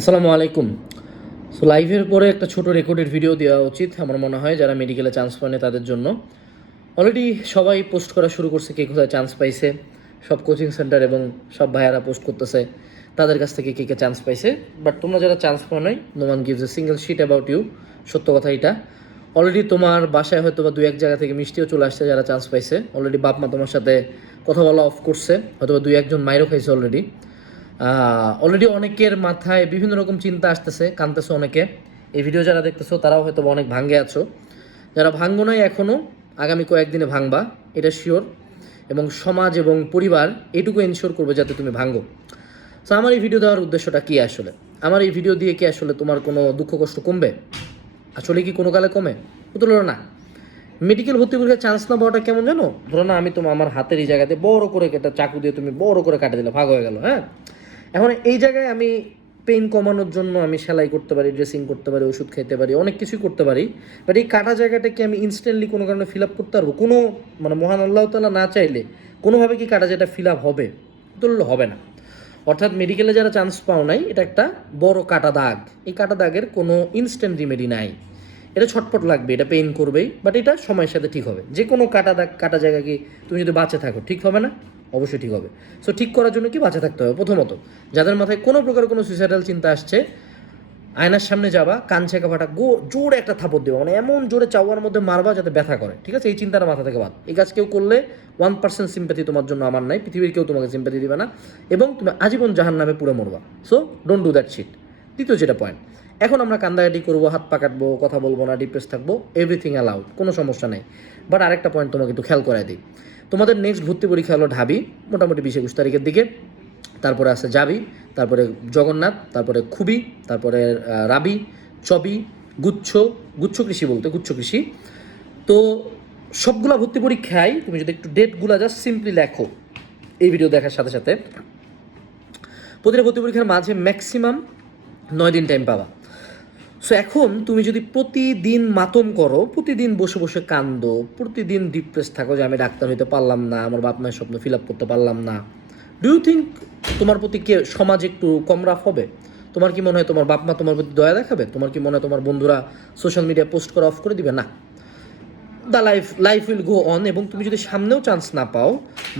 আসসালামু আলাইকুম। সো লাইভের পরে একটা ছোট রেকর্ডেড ভিডিও দেওয়া উচিত আমার মনে হয়, যারা মেডিকেলে চান্স পায়নি তাদের জন্য। অলরেডি সবাই পোস্ট করা শুরু করছে কে কোথায় চান্স পাইছে, সব কোচিং সেন্টার এবং সব ভাইয়ারা পোস্ট করতেছে তাদের কাছ থেকে কে কে চান্স পাইছে। বাট তোমরা যারা চান্স পাও নাই, no one gives a single shit about you. সত্য কথা এটা। অলরেডি তোমার বাসায় হয়তো বা দু এক জায়গা থেকে মিষ্টিও চলে আসছে যারা চান্স পাইছে। অলরেডি বাপ মা তোমার সাথে কথা বলা অফ করছে, হয়তো বা দুই একজন মাইরও খাইছে অলরেডি। অলরেডি অনেকের মাথায় বিভিন্ন রকম চিন্তা আসতেছে, কানতেছে অনেকে। এই ভিডিও যারা দেখতেছো তারাও হয়তো অনেক ভাঙ্গে আছো। যারা ভাঙ্গো নয় এখনও, আগামী কয়েকদিনে ভাঙবা, এটা শিওর। এবং সমাজ এবং পরিবার এটুকু এনশিওর করবে যাতে তুমি ভাঙ্গো। সো আমার এই ভিডিও দেওয়ার উদ্দেশ্যটা কী আসলে? আমার এই ভিডিও দিয়ে কি আসলে তোমার কোনো দুঃখ কষ্ট কমবে? আসলে কি কোনো কালে কমে? উত্তর হলো না। মেডিকেল ভর্তি পরীক্ষায় চান্স না পাওয়াটা কেমন জানো? ধরো না, আমি আমার হাতের এই জায়গাতে বড় করে একটা চাকু দিয়ে তুমি বড় করে কাটে দিলে, ভাগ হয়ে গেল। হ্যাঁ, এখন এই জায়গায় আমি পেইন কমানোর জন্য আমি সেলাই করতে পারি, ড্রেসিং করতে পারি, ওষুধ খেতে পারি, অনেক কিছুই করতে পারি। বাট এই কাটা জায়গাটাকে আমি ইনস্ট্যান্টলি কোনো কারণে ফিল আপ করতে পারবো? কোনো মহান আল্লাহ তাআলা না চাইলে কোনোভাবে কি কাটা জায়গাটা ফিল আপ হবে? তুললে হবে না। অর্থাৎ মেডিকেলে যারা চান্স পাও নাই, এটা একটা বড় কাটা দাগ। এই কাটা দাগের কোনো ইনস্ট্যান্ট রিমেডি নাই। এটা ছটপট লাগবে, এটা পেইন করবেই, বাট এটা সময়ের সাথে ঠিক হবে। যে কোনো কাটা দাগ, কাটা জায়গা কি তুমি যদি বাঁচে থাকো ঠিক হবে না? অবশ্যই ঠিক হবে। সো ঠিক করার জন্য কি বাঁচে থাকতে হবে? প্রথমত, যাদের মাথায় কোনো প্রকার কোনো সুইসাইডাল চিন্তা আসছে, আয়নার সামনে যাবা, কান ছেঁকা ফাটা জোরে একটা থাপড় দেবা, এমন জোরে চাওয়ার মধ্যে মারবা যাতে ব্যথা করে। ঠিক আছে? এই চিন্তাটা মাথা থেকে বাদ। এই কাজ কেউ করলে 1% সিম্প্যাথি তোমার জন্য আমার নাই, পৃথিবীর কেউ তোমাকে সিম্প্যাথি দিবে না, এবং তুমি আজীবন জাহান্নামে পুড়ে মরবা। So don't do that shit. দ্বিতীয় যেটা পয়েন্ট, এখন আমরা কান্দাকাটি করবো, হাত পা কাটবো, কথা বলবো না, ডিপ্রেস থাকবো, এভরিথিং অ্যালাউড, কোনো সমস্যা নেই। বাট আরেকটা পয়েন্ট তোমাকে একটু খেয়াল করাই দিই। তোমাদের নেক্সট ভর্তি পরীক্ষা হলো ঢাবি, মোটামুটি 20-21 তারিখের দিকে। তারপরে আছে জাবি, তারপরে জগন্নাথ, তারপরে খুবি, তারপরে রাবি, চবি, গুচ্ছ, গুচ্ছ কৃষি বলতে গুচ্ছ কৃষি। তো সবগুলা ভর্তি পরীক্ষায় তুমি যদি একটু ডেটগুলো জাস্ট সিম্পলি লেখো এই ভিডিও দেখার সাথে সাথে, প্রতিটা ভর্তি পরীক্ষার মাঝে ম্যাক্সিমাম 9 দিন টাইম পাবা। সো এখন তুমি যদি প্রতিদিন মাতম করো, প্রতিদিন বসে বসে কান্দো, প্রতিদিন ডিপ্রেস থাকো যে আমি ডাক্তার হইতে পারলাম না, আমার বাপ মায়ের স্বপ্ন ফিল আপ করতে পারলাম না, ডু ইউ থিঙ্ক তোমার প্রতি কে সমাজ একটু কম রাফ হবে? তোমার কি মনে হয় তোমার বাপ মা তোমার প্রতি দয়া দেখাবে? তোমার কি মনে হয় তোমার বন্ধুরা সোশ্যাল মিডিয়া পোস্ট করা অফ করে দিবে? না। The life will go on. এবং তুমি যদি সামনেও চান্স না পাও,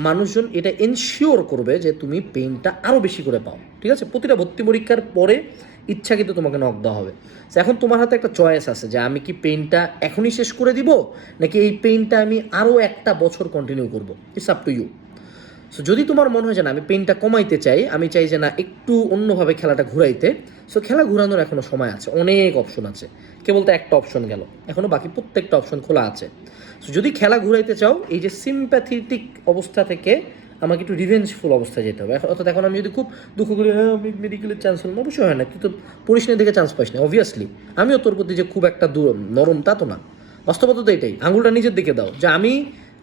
মানুষজন এটা এনশিওর করবে যে তুমি পেইনটা আরও বেশি করে পাও। ঠিক আছে? প্রতিটা ভর্তি পরীক্ষার পরে ইচ্ছাকৃত তোমাকে নক দেওয়া হবে। এখন তোমার হাতে একটা চয়েস আছে যে আমি কি পেইনটা এখনই শেষ করে দিব, নাকি এই পেইনটা আমি আরও একটা বছর কন্টিনিউ করবো। It's up to you. So যদি তোমার মনে হয় যে না, আমি পেইনটা কমাইতে চাই, আমি চাই যে না একটু অন্যভাবে খেলাটা ঘুরাইতে, সো খেলা ঘুরানোর এখনও সময় আছে, অনেক অপশন আছে। কেবল তো একটা অপশন গেল, এখনও বাকি প্রত্যেকটা অপশন খোলা আছে। সো যদি খেলা ঘুরাইতে চাও, এই যে সিম্প্যাথেটিক অবস্থা থেকে আমাকে একটু রিভেঞ্জফুল অবস্থায় যেতে হবে। অর্থাৎ এখন আমি যদি খুব দুঃখ করি, হ্যাঁ আমি মেডিকেলের চান্স হলাম, অবশ্যই হয় না, তুই তো পড়াশোনার দিকে চান্স পাইস না, অবভিয়াসলি। আমিও তোর প্রতি যে খুব একটা নরম তা তো না। বাস্তবতা তো এটাই। আঙুলটা নিজের দিকে দাও যে আমি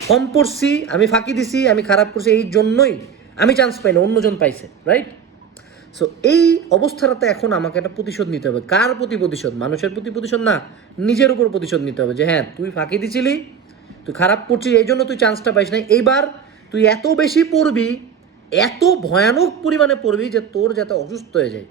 কম পড়ছি, আমি ফাঁকি দিছি, আমি খারাপ করছি, এই জন্যই আমি চান্স পাই না, অন্যজন পাইছে, রাইট? সো এই অবস্থাটাতে এখন আমাকে একটা প্রতিশোধ নিতে হবে। কার প্রতি প্রতিশোধ? মানুষের প্রতি প্রতিশোধ না, নিজের উপর প্রতিশোধ নিতে হবে যে হ্যাঁ তুই ফাঁকি দিছিলি, তুই খারাপ পড়ছিস, এই জন্য তুই চান্সটা পাইস না। এইবার তুই এত বেশি পড়বি, এত ভয়ানক পরিমাণে পড়বি যে তোর যাতে অসুস্থ হয়ে যায়।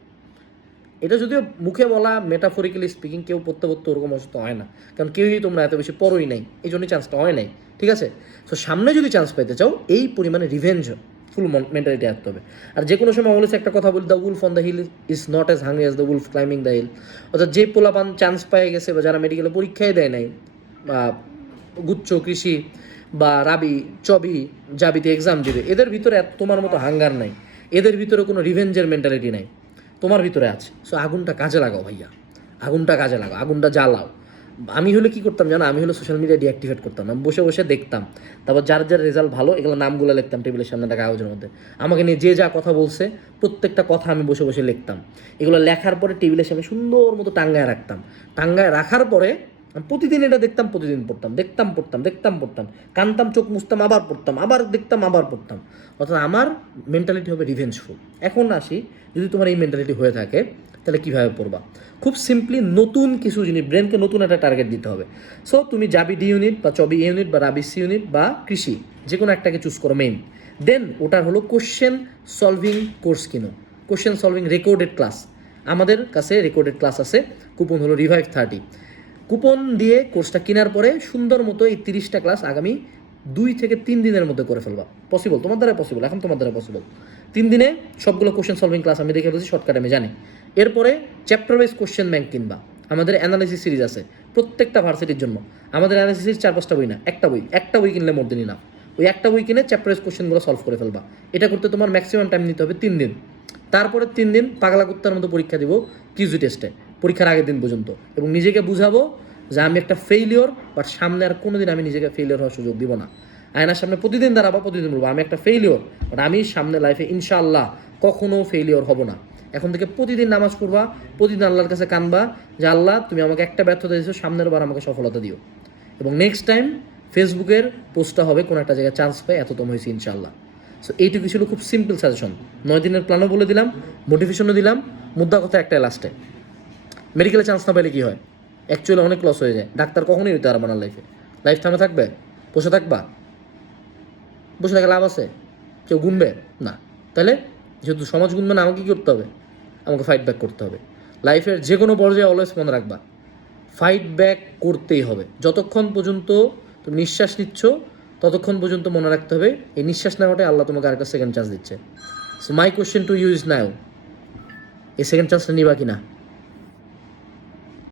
এটা যদিও মুখে বলা, মেটাফরিক্যালি স্পিকিং, কেউ পড়তে পড়তে ওরকম অসুস্থ হয় না, কারণ কেউই তোমরা এত বেশি পড়োই নাই, এই জন্যই চান্সটা হয় নাই। ঠিক আছে? সো সামনে যদি চান্স পেতে চাও, এই পরিমাণে রিভেঞ্জ ফুল মেন্টালিটি আসতে হবে। আর যে কোনো সময় বলেছে একটা কথা বলি, the wolf on the hill is not as hungry as the wolf climbing the hill. অর্থাৎ যে পোলাপান চান্স পেয়ে গেছে বা যারা মেডিকেলে পরীক্ষায় দেয় নাই, বা গুচ্ছ কৃষি বা রাবি চবি জাবিতে এক্সাম দিবে, এদের ভিতরে তোমার মতো হাঙ্গার নাই, এদের ভিতরে কোনো রিভেঞ্জের মেন্টালিটি নাই, তোমার ভিতরে আছে। সো আগুনটা কাজে লাগাও ভাইয়া, আগুনটা কাজে লাগাও, আগুনটা জ্বালাও। আমি হলে কী করতাম জানো? আমি হলে সোশ্যাল মিডিয়া ডিঅ্যাক্টিভেট করতাম, আমি বসে বসে দেখতাম, তারপর যার যার রেজাল্ট ভালো এগুলো নামগুলো লিখতাম টেবিলের সামনে একটা কাগজের মধ্যে, আমাকে নিয়ে যে যা কথা বলছে প্রত্যেকটা কথা আমি বসে বসে লিখতাম। এগুলো লেখার পরে টেবিলের সামনে সুন্দর মতো টাঙ্গায় রাখতাম। টাঙ্গায় রাখার পরে প্রতিদিন এটা দেখতাম, প্রতিদিন পড়তাম, দেখতাম পড়তাম, দেখতাম পড়তাম, কানতাম, চোখ মুছতাম, আবার পড়তাম, আবার দেখতাম, আবার পড়তাম। অর্থাৎ আমার মেন্টালিটি হবে রিভেঞ্জফুল। এখন আসি, যদি তোমার এই মেন্টালিটি হয়ে থাকে তাহলে কীভাবে পড়বা? খুব সিম্পলি নতুন কিছু জিনিস, ব্রেনকে নতুন একটা টার্গেট দিতে হবে। সো তুমি জাবি ডি ইউনিট বা চবি এ ইউনিট বা রাবি সি ইউনিট বা কৃষি, যে কোনো একটাকে চুজ করো মেইন। দেন ওটার হলো কোশ্চেন সলভিং কোর্স কিনো, কোশ্চেন সলভিং রেকর্ডেড ক্লাস। আমাদের কাছে রেকর্ডেড ক্লাস আছে, কুপন হলো রিভাইভ 30। কুপন দিয়ে কোর্সটা কেনার পরে সুন্দর মতো এই 30টা ক্লাস আগামী 2 থেকে 3 দিনের মধ্যে করে ফেলবা। পসিবল, তোমার দ্বারা পসিবল, এখন তোমার দ্বারা পসিবল। 3 দিনে সবগুলো কোশ্চেন সলভিং ক্লাস আমি দেখে ফেলছি, শর্টকাট আমি জানি। এরপরে চ্যাপ্টার ওয়াইজ কোশ্চেন ব্যাংক কিনবা। আমাদের অ্যানালাইসিস সিরিজ আছে প্রত্যেকটা ভার্সিটির জন্য। আমাদের অ্যানালাইসিস সিরিজ 4-5টা বই না, একটা বই কিনলে মোর দিনই না। ওই একটা বই কিনে চ্যাপ্টার ওয়াইজ কোশ্চেনগুলো সলভ করে ফেলবা। এটা করতে তোমার ম্যাক্সিমাম টাইম নিতে হবে 3 দিন। তারপরে 3 দিন পাগলা কুত্তার মতো পরীক্ষা দিব কিউজি টেস্টে, পরীক্ষার আগের দিন পর্যন্ত, এবং নিজেকে বুঝাবো যে আমি একটা ফেইলিওর, বাট সামনে আর কোনোদিন আমি নিজেকে ফেইলিওর হওয়ার সুযোগ দিব না। আয়নার সামনে প্রতিদিন দাঁড়াবো, প্রতিদিন বলবো আমি একটা ফেইলিওর, বাট আমি সামনে লাইফে ইনশাআল্লাহ কখনো ফেইলিওর হব না। এখন থেকে প্রতিদিন নামাজ পড়বা, প্রতিদিন আল্লাহর কাছে কানবা যে আল্লাহ তুমি আমাকে একটা ব্যর্থতা দিয়েছো, সামনের বার আমাকে সফলতা দিও। এবং নেক্সট টাইম ফেসবুকের পোস্টটা হবে কোনো একটা জায়গায় চান্স পাই এততম হয়েছি ইনশাআল্লাহ। সো এইটুকু ছিল খুব সিম্পল সাজেশন। 9 দিনের প্ল্যানও বলে দিলাম, মোটিভেশনও দিলাম, মুদ্রা কথা একটাই লাস্টে, মেডিকেলে চান্স না পেলে কী হয়? অ্যাকচুয়ালি অনেক লস হয়ে যায়। ডাক্তার কখনোই হইতে পারবে না লাইফে। লাইফ থামে থাকবে? বসে থাকবা? বসে থাকা লাভ আছে? কেউ গুনবে না। তাহলে যেহেতু সমাজ গুনবে না, আমাকে কী করতে হবে? আমাকে ফাইট ব্যাক করতে হবে। লাইফের যে কোনো পর্যায়ে অলওয়েজ মনে রাখবা, ফাইট ব্যাক করতেই হবে। যতক্ষণ পর্যন্ত তুমি নিঃশ্বাস নিচ্ছ ততক্ষণ পর্যন্ত মনে রাখতে হবে এই নিঃশ্বাস নেওয়াটাই আল্লাহ তোমাকে আরেকটা সেকেন্ড চান্স দিচ্ছে। So my question to you is now, এই সেকেন্ড চান্সটা নিবা কি না?